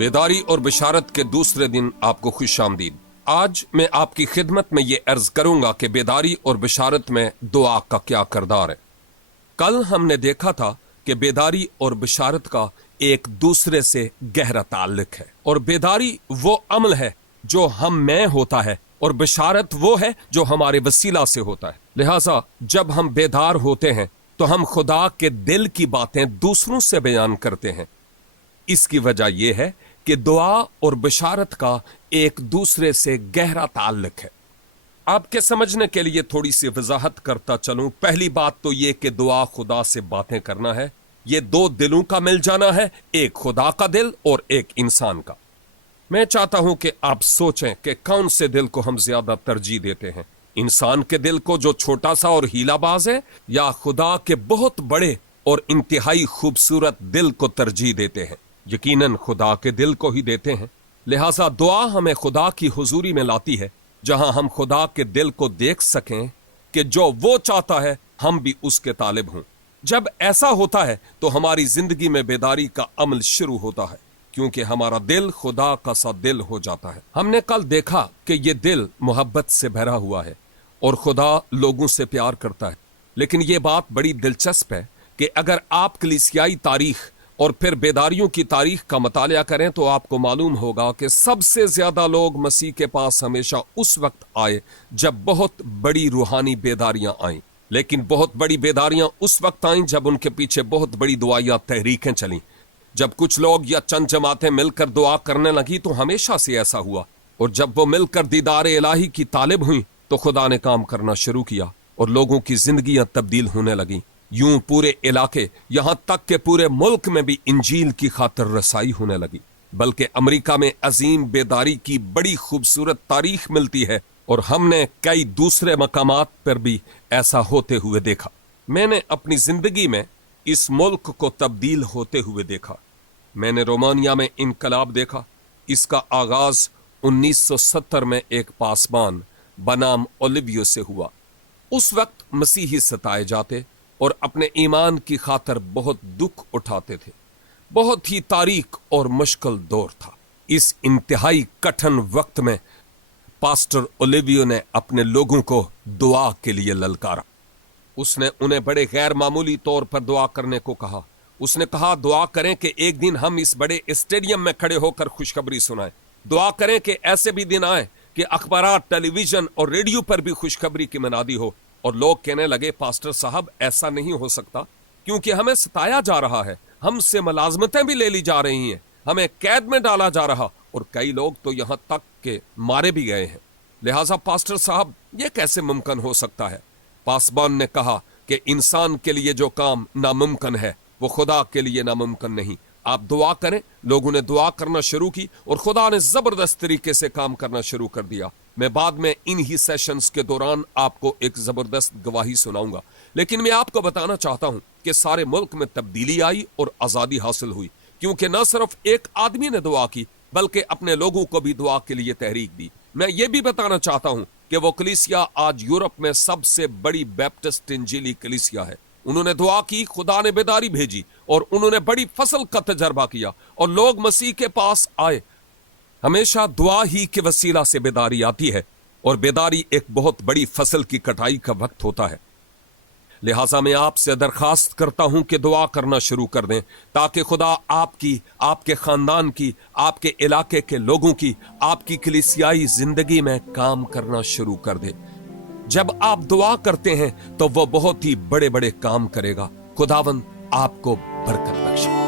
बेदारी और बशारत के दूसरे दिन आपको खुश आमदीद। आज मैं आपकी खिदमत में ये अर्ज करूंगा कि बेदारी और बशारत में दुआ का क्या किरदार है। कल हमने देखा था कि बेदारी और बशारत का एक दूसरे से गहरा ताल्लुक है, और बेदारी वो अमल है जो हम में होता है और बशारत वो है जो हमारे वसीला से होता है। लिहाजा जब हम बेदार होते हैं तो हम खुदा के दिल की बातें दूसरों से बयान करते हैं। इसकी वजह यह है कि दुआ और बशारत का एक दूसरे से गहरा ताल्लुक है। आपके समझने के लिए थोड़ी सी वजाहत करता चलूं। पहली बात तो यह कि दुआ खुदा से बातें करना है। ये दो दिलों का मिल जाना है, एक खुदा का दिल और एक इंसान का। मैं चाहता हूं कि आप सोचें कि कौन से दिल को हम ज्यादा तरजीह देते हैं, इंसान के दिल को जो छोटा सा और हीलाबाज है, या खुदा के बहुत बड़े और इंतहाई खूबसूरत दिल को तरजीह देते हैं? यकीनन खुदा के दिल को ही देते हैं। लिहाजा दुआ हमें खुदा की हुजूरी में लाती है, जहां हम खुदा के दिल को देख सकें कि जो वो चाहता है हम भी उसके तालिब हों। जब ऐसा होता है तो हमारी जिंदगी में बेदारी का अमल शुरू होता है, क्योंकि हमारा दिल खुदा का सा दिल हो जाता है। हमने कल देखा कि ये दिल मोहब्बत से भरा हुआ है और खुदा लोगों से प्यार करता है। लेकिन ये बात बड़ी दिलचस्प है कि अगर आप कलीसियाई तारीख और फिर बेदारियों की तारीख का मतालिया करें तो आपको मालूम होगा कि सबसे ज्यादा लोग मसीह के पास हमेशा उस वक्त आए जब बहुत बड़ी रूहानी बेदारियां आईं। लेकिन बहुत बड़ी बेदारियां उस वक्त आईं जब उनके पीछे बहुत बड़ी दुआया तहरीकें चलीं। जब कुछ लोग या चंद जमातें मिलकर दुआ करने लगी तो हमेशा से ऐसा हुआ, और जब वो मिलकर दीदार इलाही की तालिब हुई तो खुदा ने काम करना शुरू किया और लोगों की जिंदगियां तब्दील होने लगीं। यूं पूरे इलाके, यहां तक के पूरे मुल्क में भी इंजील की खातिर रसाई होने लगी। बल्कि अमेरिका में अजीम बेदारी की बड़ी खूबसूरत तारीख मिलती है, और हमने कई दूसरे मकामात पर भी ऐसा होते हुए देखा। मैंने अपनी जिंदगी में इस मुल्क को तब्दील होते हुए देखा। मैंने रोमानिया में इनकलाब देखा। इसका आगाज 1970 में एक पासबान बनाम ओलिवियो से हुआ। उस वक्त मसीही सताए जाते और अपने ईमान की खातिर बहुत दुख उठाते थे। बहुत ही तारीक और मुश्किल दौर था। इस इंतहाई कठिन वक्त में पास्टर ओलिवियो ने अपने लोगों को दुआ के लिए ललकारा। उसने उन्हें बड़े गैर मामूली तौर पर दुआ करने को कहा। उसने कहा, दुआ करें कि एक दिन हम इस बड़े स्टेडियम में खड़े होकर खुशखबरी सुनाएं। दुआ करें कि ऐसे भी दिन आए कि अखबारात, टेलीविजन और रेडियो पर भी खुशखबरी की मनादी हो। और लोग कहने लगे, पास्टर साहब ऐसा नहीं हो सकता, क्योंकि हमें सताया जा रहा है, हमसे मुलाजमतें भी ले ली जा रही हैं, हमें कैद में डाला जा रहा, और कई लोग तो यहां तक के मारे भी गए हैं। लिहाजा पास्टर साहब ये कैसे मुमकिन हो सकता है? पासबान ने कहा कि इंसान के लिए जो काम नामुमकिन है वो खुदा के लिए नामुमकिन नहीं। आप दुआ करें। लोगों ने दुआ करना शुरू की और खुदा ने जबरदस्त तरीके से काम करना शुरू कर दिया। मैं बाद में इन ही सेशंस के दौरान आपको एक जबरदस्त गवाही सुनाऊंगा। लेकिन मैं आपको बताना चाहता हूं कि सारे मुल्क में तब्दीली आई और आजादी हासिल हुई, क्योंकि न सिर्फ एक आदमी ने दुआ की बल्कि अपने लोगों को भी दुआ के लिए तहरीक दी। मैं ये भी बताना चाहता हूं कि वो कलीसिया आज यूरोप में सबसे बड़ी बैप्टिस्ट इंजीली कलीसिया है। उन्होंने दुआ की, खुदा ने बेदारी भेजी और उन्होंने बड़ी फसल का तजर्बा किया और लोग मसीह के पास आए। हमेशा दुआ ही के वसीला से बेदारी आती है, और बेदारी एक बहुत बड़ी फसल की कटाई का वक्त होता है। लिहाजा मैं आपसे दरखास्त करता हूं कि दुआ करना शुरू कर दें, ताकि खुदा आपकी, आपके खानदान की, आपके इलाके के लोगों की, आपकी कलीसियाई जिंदगी में काम करना शुरू कर दे। जब आप दुआ करते हैं तो वो बहुत ही बड़े बड़े काम करेगा। खुदावंद आपको बरकत बख्शे।